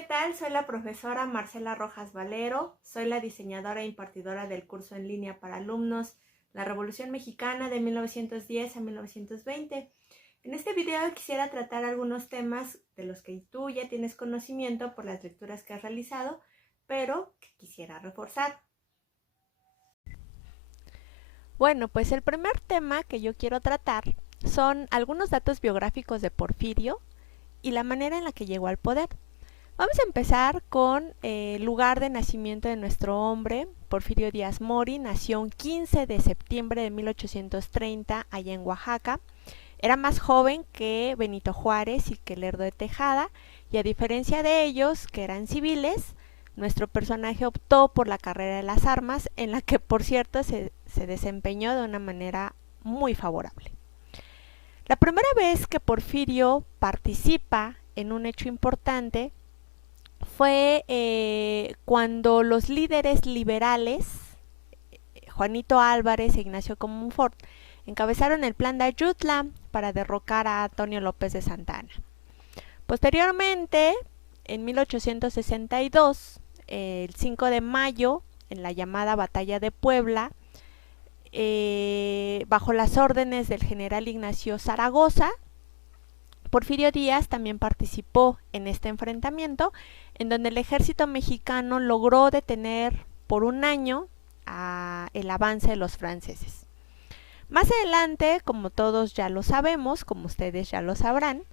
¿qué tal? Soy la profesora Marcela Rojas Valero, soy la diseñadora e impartidora del curso en línea para alumnos La Revolución Mexicana de 1910 a 1920. En este video quisiera tratar algunos temas de los que tú ya tienes conocimiento por las lecturas que has realizado, pero que quisiera reforzar. Bueno, pues el primer tema que yo quiero tratar son algunos datos biográficos de Porfirio y la manera en la que llegó al poder. Vamos a empezar con el lugar de nacimiento de nuestro hombre. Porfirio Díaz Mori nació un 15 de septiembre de 1830 allá en Oaxaca. Era más joven que Benito Juárez y que Lerdo de Tejada, y a diferencia de ellos, que eran civiles, nuestro personaje optó por la carrera de las armas, en la que por cierto se desempeñó de una manera muy favorable. La primera vez que Porfirio participa en un hecho importante fue cuando los líderes liberales, Juanito Álvarez e Ignacio Comonfort, encabezaron el plan de Ayutla para derrocar a Antonio López de Santa Anna. Posteriormente, en 1862, el 5 de mayo, en la llamada Batalla de Puebla, bajo las órdenes del general Ignacio Zaragoza, Porfirio Díaz también participó en este enfrentamiento, en donde el ejército mexicano logró detener por un año el avance de los franceses. Más adelante, como todos ya lo sabemos, como ustedes ya lo sabrán,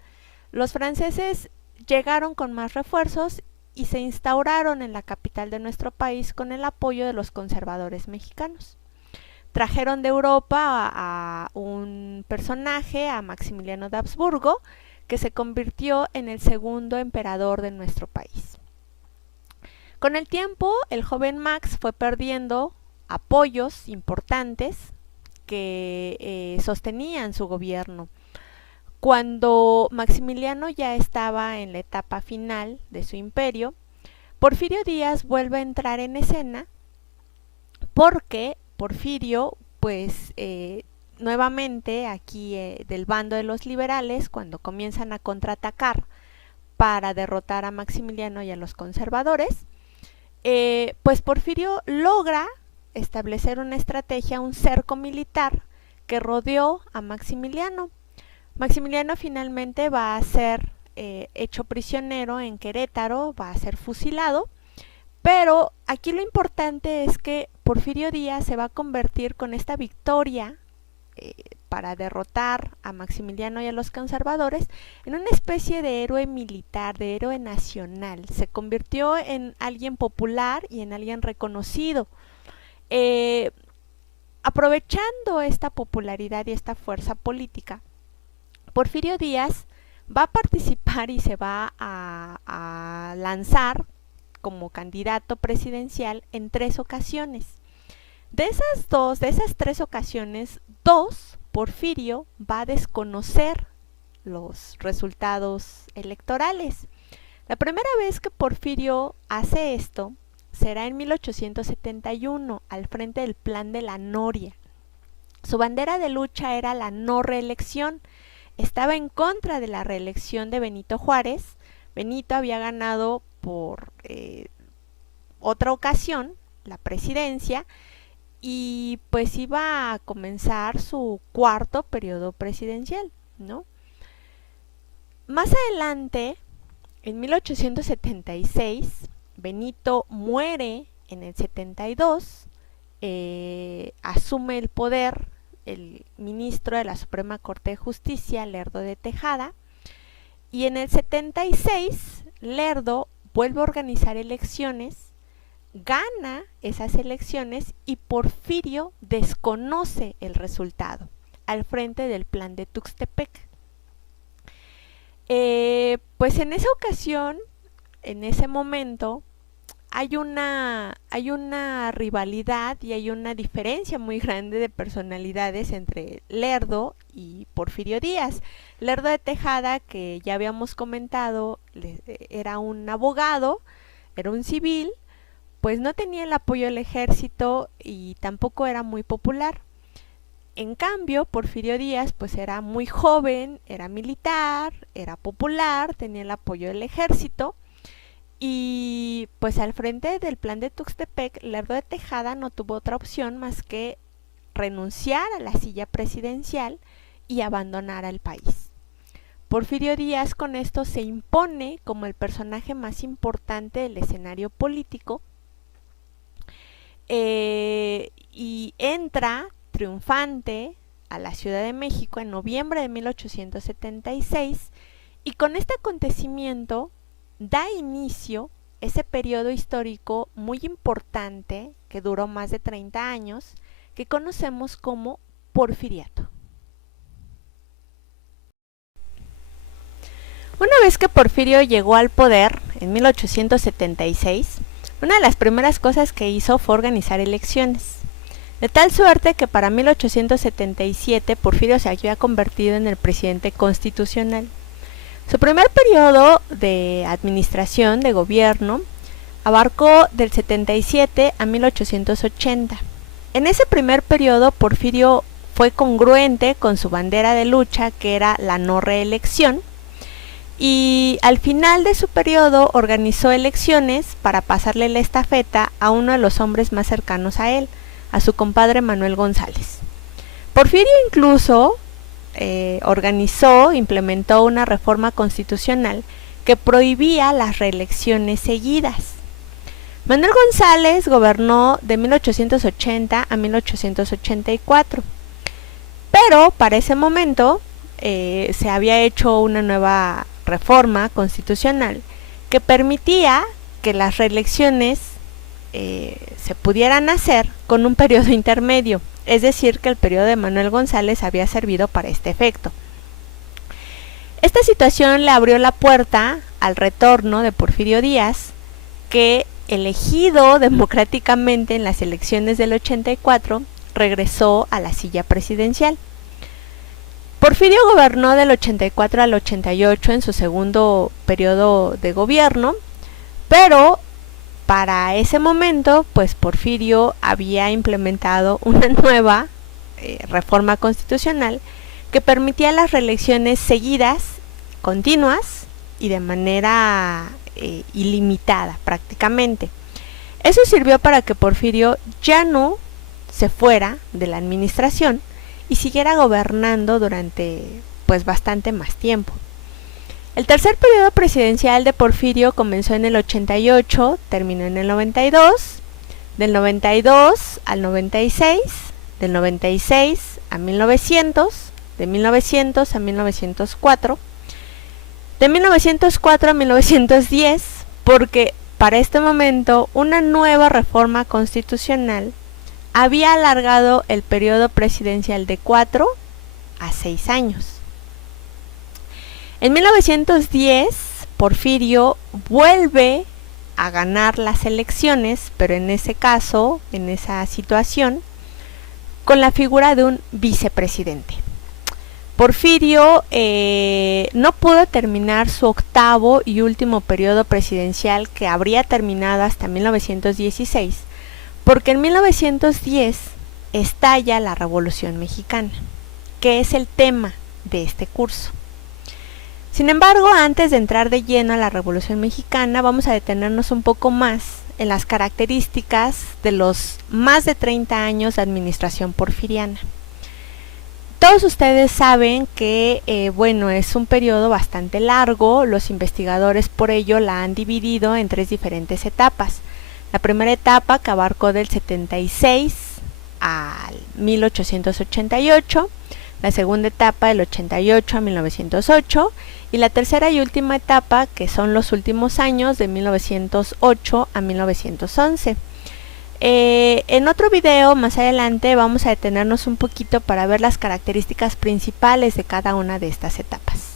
los franceses llegaron con más refuerzos y se instauraron en la capital de nuestro país con el apoyo de los conservadores mexicanos. Trajeron de Europa a un personaje, a Maximiliano de Habsburgo, que se convirtió en el segundo emperador de nuestro país. Con el tiempo, el joven Max fue perdiendo apoyos importantes que sostenían su gobierno. Cuando Maximiliano ya estaba en la etapa final de su imperio, Porfirio Díaz vuelve a entrar en escena porque Porfirio, pues nuevamente aquí del bando de los liberales, cuando comienzan a contraatacar para derrotar a Maximiliano y a los conservadores, pues Porfirio logra establecer una estrategia, un cerco militar que rodeó a Maximiliano. Maximiliano finalmente va a ser hecho prisionero en Querétaro, va a ser fusilado, pero aquí lo importante es que Porfirio Díaz se va a convertir con esta victoria para derrotar a Maximiliano y a los conservadores en una especie de héroe militar, de héroe nacional. Se convirtió en alguien popular y en alguien reconocido. Aprovechando esta popularidad y esta fuerza política, Porfirio Díaz va a participar y se va a lanzar como candidato presidencial en 3 ocasiones. De esas 3 ocasiones, 2, Porfirio va a desconocer los resultados electorales. La primera vez que Porfirio hace esto será en 1871, al frente del Plan de la Noria. Su bandera de lucha era la no reelección. Estaba en contra de la reelección de Benito Juárez. Benito había ganado por otra ocasión la presidencia y pues iba a comenzar su 4º periodo presidencial, ¿no? Más adelante, en 1876, Benito muere en el 72, asume el poder el ministro de la Suprema Corte de Justicia, Lerdo de Tejada, y en el 76 Lerdo vuelve a organizar elecciones, gana esas elecciones y Porfirio desconoce el resultado al frente del plan de Tuxtepec. Pues en esa ocasión, en ese momento, hay una rivalidad y hay una diferencia muy grande de personalidades entre Lerdo y Porfirio Díaz. Lerdo de Tejada, que ya habíamos comentado, era un abogado, era un civil, pues no tenía el apoyo del ejército y tampoco era muy popular. En cambio, Porfirio Díaz pues era muy joven, era militar, era popular, tenía el apoyo del ejército Y pues al frente del plan de Tuxtepec, Lerdo de Tejada no tuvo otra opción más que renunciar a la silla presidencial y abandonar al país. Porfirio Díaz con esto se impone como el personaje más importante del escenario político y entra triunfante a la Ciudad de México en noviembre de 1876 y con este acontecimiento da inicio ese periodo histórico muy importante que duró más de 30 años que conocemos como Porfiriato. Una vez que Porfirio llegó al poder en 1876, una de las primeras cosas que hizo fue organizar elecciones, de tal suerte que para 1877 Porfirio se había convertido en el presidente constitucional. Su primer periodo de administración de gobierno abarcó del 77 a 1880. En ese primer periodo Porfirio fue congruente con su bandera de lucha, que era la no reelección, y al final de su periodo organizó elecciones para pasarle la estafeta a uno de los hombres más cercanos a él, a su compadre Manuel González. Porfirio incluso implementó una reforma constitucional que prohibía las reelecciones seguidas. Manuel González gobernó de 1880 a 1884, pero para ese momento se había hecho una nueva reforma constitucional que permitía que las reelecciones se pudieran hacer con un periodo intermedio, es decir, que el periodo de Manuel González había servido para este efecto. Esta situación le abrió la puerta al retorno de Porfirio Díaz, que, elegido democráticamente en las elecciones del 84, regresó a la silla presidencial. Porfirio gobernó del 84 al 88 en su segundo periodo de gobierno, pero para ese momento, pues Porfirio había implementado una nueva reforma constitucional que permitía las reelecciones seguidas, continuas y de manera ilimitada prácticamente. Eso sirvió para que Porfirio ya no se fuera de la administración y siguiera gobernando durante pues bastante más tiempo. El tercer periodo presidencial de Porfirio comenzó en el 88, terminó en el 92, del 92 al 96, del 96 a 1900, de 1900 a 1904, de 1904 a 1910, porque para este momento una nueva reforma constitucional había alargado el periodo presidencial de 4 a 6 años. En 1910, Porfirio vuelve a ganar las elecciones, pero en ese caso, en esa situación, con la figura de un vicepresidente. Porfirio no pudo terminar su octavo y último periodo presidencial, que habría terminado hasta 1916, porque en 1910 estalla la Revolución Mexicana, que es el tema de este curso. Sin embargo, antes de entrar de lleno a la Revolución Mexicana, vamos a detenernos un poco más en las características de los más de 30 años de administración porfiriana. Todos ustedes saben que es un periodo bastante largo. Los investigadores por ello la han dividido en 3 diferentes etapas. La primera etapa, que abarcó del 76 al 1888, la segunda etapa del 88 a 1908 y la tercera y última etapa, que son los últimos años de 1908 a 1911. En otro video más adelante vamos a detenernos un poquito para ver las características principales de cada una de estas etapas.